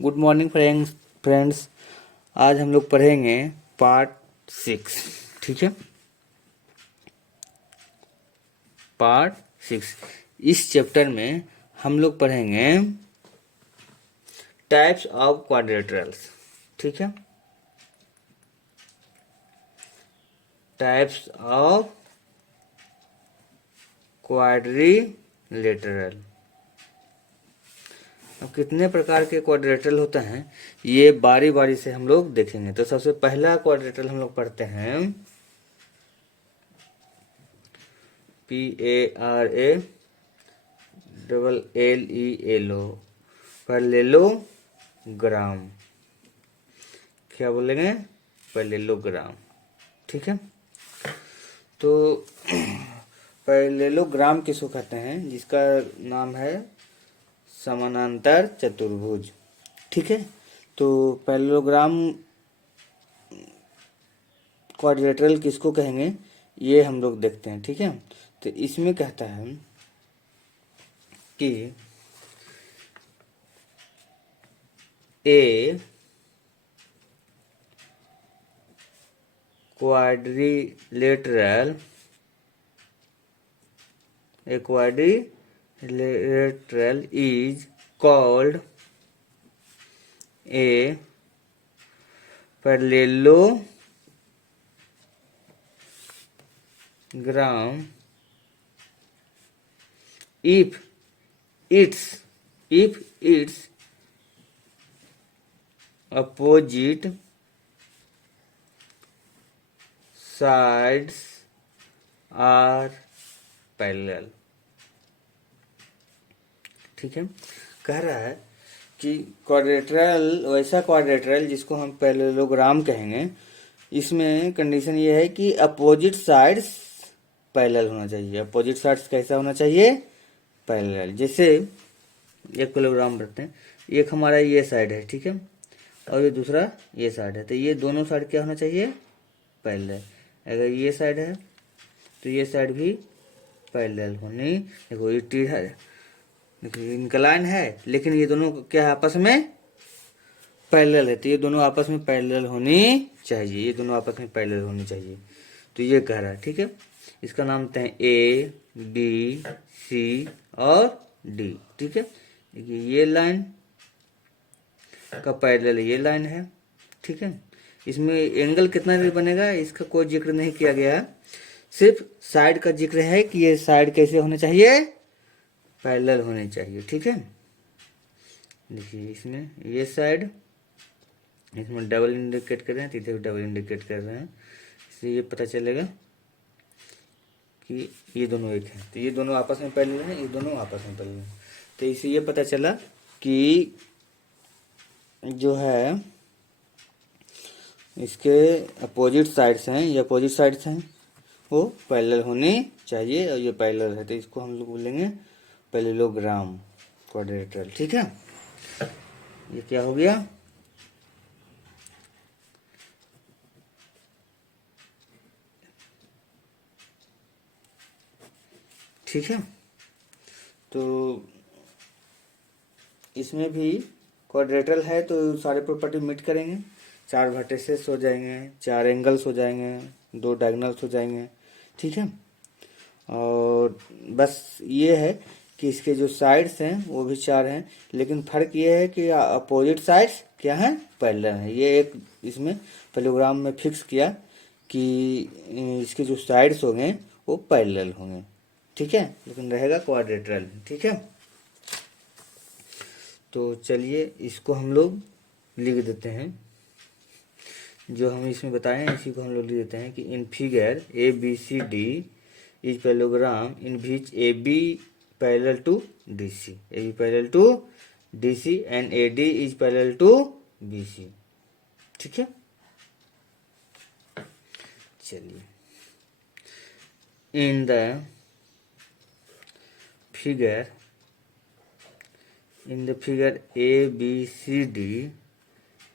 Good morning friends. आज हम लोग पढ़ेंगे पार्ट 6। ठीक है, पार्ट 6। इस चैप्टर में हम लोग पढ़ेंगे टाइप्स ऑफ क्वाड्रिलेटरल्स। ठीक है, टाइप्स ऑफ क्वाड्रिलेटरल। अब कितने प्रकार के क्वाड्रिलेटरल होते हैं ये बारी बारी से हम लोग देखेंगे। तो सबसे पहला क्वाड्रिलेटरल हम लोग पढ़ते हैं PARALLELO, पैरेललोग्राम। क्या बोलेंगे? पैरेललोग्राम। ठीक है, तो पैरेललोग्राम किसको कहते हैं? जिसका नाम है समानांतर चतुर्भुज। ठीक है, तो पैरेललोग्राम क्वाड्रिलेटरल किसको कहेंगे ये हम लोग देखते हैं। ठीक है, तो इसमें कहता है कि ए quadrilateral is called a parallelogram if its opposite sides are parallel। ठीक है, कह रहा है कि क्वाड्रिलेटरल, वैसा क्वाड्रिलेटरल जिसको हम पैरेललोग्राम कहेंगे, इसमें कंडीशन ये है कि अपोजिट साइड्स पैरेलल होना चाहिए। अपोजिट साइड्स कैसा होना चाहिए? पैरेलल। जैसे एक पैरेललोग्राम रखते हैं, एक हमारा ये साइड है, ठीक है, और ये दूसरा ये साइड है, तो ये दोनों साइड क्या होना चाहिए? पैरेलल। अगर ये साइड है तो ये साइड भी पैरेलल होनी। देखो ये टेढ़ा है, देखिए इंक्लाइन है, लेकिन ये दोनों क्या है? आपस में पैरेलल है, तो ये दोनों आपस में पैरेलल होनी चाहिए। ये दोनों आपस में पैरेलल होनी चाहिए। तो ये कह रहा है। ठीक है, इसका नाम देते हैं A B C और D। ठीक है, देखिए ये लाइन का पैरेलल ये लाइन है। ठीक है, इसमें एंगल कितना भी बनेगा इसका कोई जिक्र नहीं किया गया है, सिर्फ साइड का जिक्र है कि ये साइड कैसे होने चाहिए? पैरेलल होने चाहिए। ठीक है, देखिए इसमें ये साइड, इसमें डबल इंडिकेट कर रहे हैं, इधर भी डबल इंडिकेट कर रहे हैं, इससे ये पता चलेगा कि ये दोनों एक हैं। तो ये दोनों आपस में पैरेलल हैं, ये दोनों आपस में पैरेलल हैं। तो इससे ये पता चला कि जो है इसके अपोजिट साइड्स हैं, ये अपोजिट साइड्स हैं, वो पैरेलल होनी चाहिए, और ये पैरेलल है, तो इसको हम लोग बोलेंगे पैरेललोग्राम क्वाड्रिलेटरल। ठीक है, ये क्या हो गया? ठीक है, तो इसमें भी क्वाड्रिलेटरल है तो सारे प्रॉपर्टी मीट करेंगे। 4 वर्टिसेस हो जाएंगे, 4 एंगल्स हो जाएंगे, 2 डायगोनल्स हो जाएंगे। ठीक है, और बस ये है कि इसके जो साइड्स हैं वो भी 4 हैं, लेकिन फर्क ये है कि अपोजिट साइड्स क्या हैं? पैरेलल हैं। ये एक इसमें पैरेललोग्राम में फिक्स किया कि इसके जो साइड्स होंगे वो पैरेलल होंगे। ठीक है, लेकिन रहेगा क्वाड्रिलेटरल। ठीक है, तो चलिए इसको हम लोग लिख देते हैं। जो हम इसमें बताएं इसी को हम लोग लिख देते हैं कि in figure ABCD is parallelogram in which AB parallel to DC, AB parallel to DC and AD is parallel to BC। ठीक है, चलिए in the figure ABCD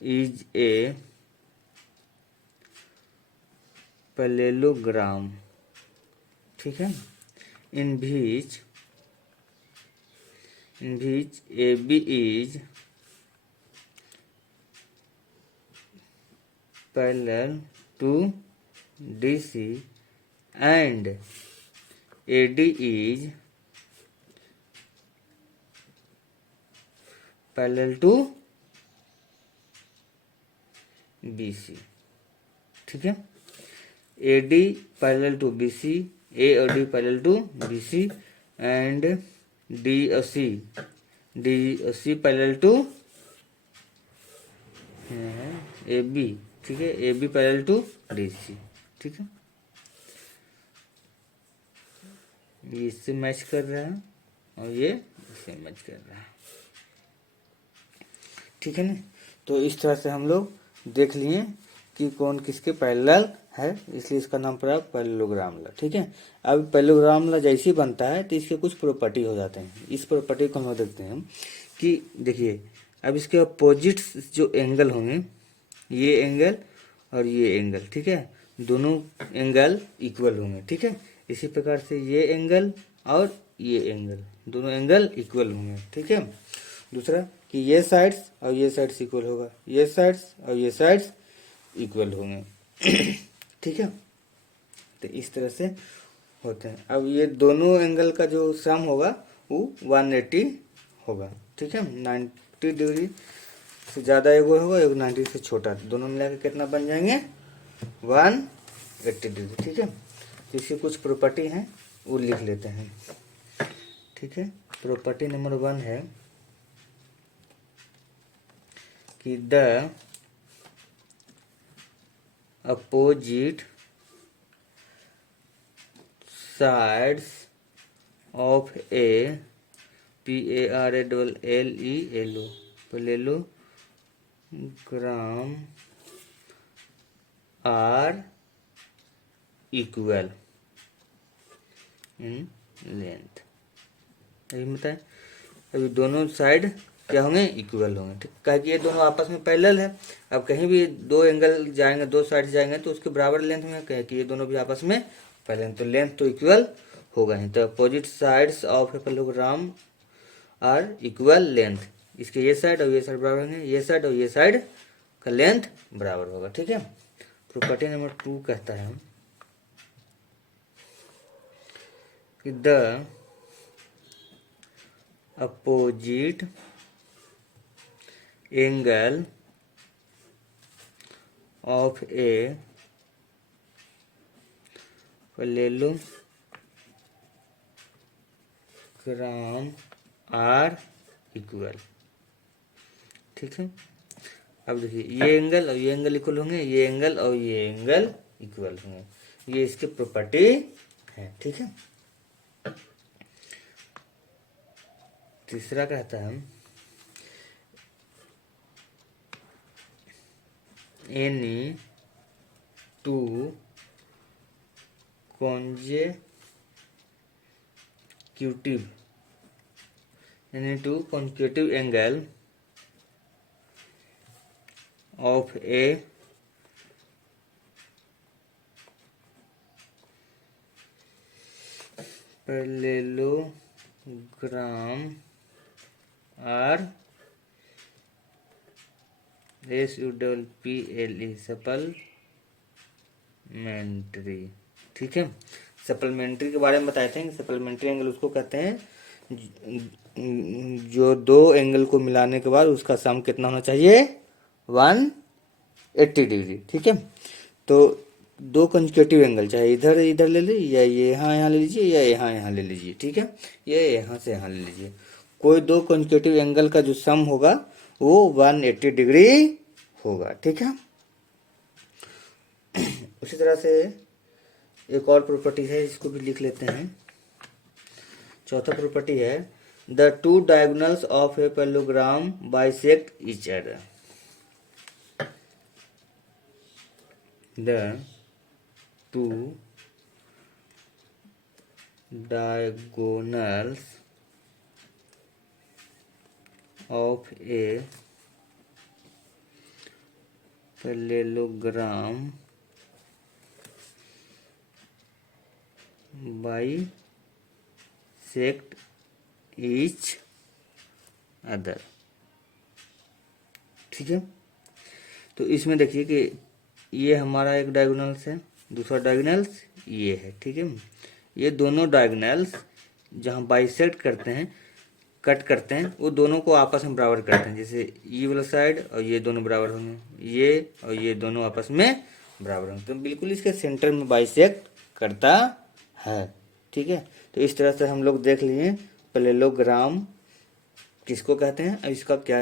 is a parallelogram. ठीक है, in which AB is parallel to DC and AD is parallel to BC। ठीक है, AD parallel to BC, A और D parallel to BC and D और C parallel to AB। ठीक है, AB parallel to DC। ठीक है, ये इससे मैच कर रहा है और ये इससे मैच कर रहा है। ठीक है ना, तो इस तरह से हम लोग देख लिए कि कौन किसके पैरेलल है, इसलिए इसका नाम पड़ा पैरेललोग्राम ला। ठीक है, अब पैरेललोग्राम ला जैसे ही बनता है तो इसके कुछ प्रॉपर्टी हो जाते हैं। इस प्रॉपर्टी को हम देखते हैं कि देखिए, अब इसके अपोजिट जो एंगल होंगे, ये एंगल और ये एंगल, ठीक है, दोनों एंगल इक्वल होंगे। ठीक है, इसी प्रकार से ये एंगल और ये एंगल, दोनों एंगल इक्वल होंगे। ठीक है, दूसरा कि ये साइड्स और ये साइड्स इक्वल होगा, ये साइड्स और ये साइड्स इक्वल होंगे। ठीक है, तो इस तरह से होते हैं। अब ये दोनों एंगल का जो सम होगा वो 180 होगा। ठीक है, 90 डिग्री से ज़्यादा एगो होगा, एगो 90 से छोटा, दोनों मिला के कितना बन जाएंगे 180 डिग्री। ठीक है, तो इसकी कुछ प्रॉपर्टी हैं वो लिख लेते हैं। ठीक है, प्रॉपर्टी नंबर 1 है कि the opposite sides of a parallelogram are equal in length। अभी बताए, अभी दोनों साइड क्या होंगे, इक्वल होंगे। ठीक, कहा कि ये दोनों आपस में पैरेलल है। अब कहीं भी दो एंगल जाएंगे, दो साइड जाएंगे तो उसके बराबर लेंथ में कहे कि ये दोनों भी आपस में पैरेलल, तो लेंथ तो इक्वल होगा ही। तो opposite sides of a parallelogram are equal length, इसके ये साइड और ये साइड बराबर होंगे, ये साइड और ये साइड का लेंथ बराबर होगा। ठीक है, प्रॉपर्टी नंबर 2 कहता है कि the opposite angle of a parallelogram are equal. ठीक है, अब देखिए, ये एंगल और ये एंगल इक्वल होंगे, ये एंगल और ये एंगल इक्वल होंगे, ये इसकी प्रॉपर्टी है। ठीक है, तीसरा कहता है any two consecutive angle of a parallelogram are supplementary. ठीक है, सप्लीमेंट्री के बारे में बताए थे। सप्लीमेंट्री एंगल उसको कहते हैं जो दो एंगल को मिलाने के बाद उसका सम कितना होना चाहिए 180 डिग्री। ठीक है, तो दो कंसेक्यूटिव एंगल, चाहे इधर इधर ले लीजिए, या ये यहाँ ले लीजिए, या यहाँ ले लीजिए। ठीक है, ये यहाँ से यहाँ ले लीजिए, कोई दो कंसेक्यूटिव एंगल का जो सम होगा वो 180 डिग्री होगा। ठीक है, उसी तरह से एक और प्रॉपर्टी है, इसको भी लिख लेते हैं। चौथा प्रॉपर्टी है the two diagonals of a parallelogram bisect each other. The two diagonals of a parallelogram bisect each other। ठीक है, तो इसमें देखिए कि ये हमारा एक डायगोनल्स है, दूसरा डायगोनल्स ये है, ठीक है। ये दोनों डायगोनल्स जहाँ बाइसेक्ट करते हैं, कट करते हैं, वो दोनों को आपस में बराबर करते हैं। जैसे ये वाला साइड और ये दोनों बराबर होंगे, ये और ये दोनों आपस में बराबर होंगे, तो बिल्कुल इसके सेंटर में बाइसेक्ट करता है, ठीक है। तो इस तरह से हम लोग देख लिए पैरेललोग्राम किसको कहते हैं और इसका क्या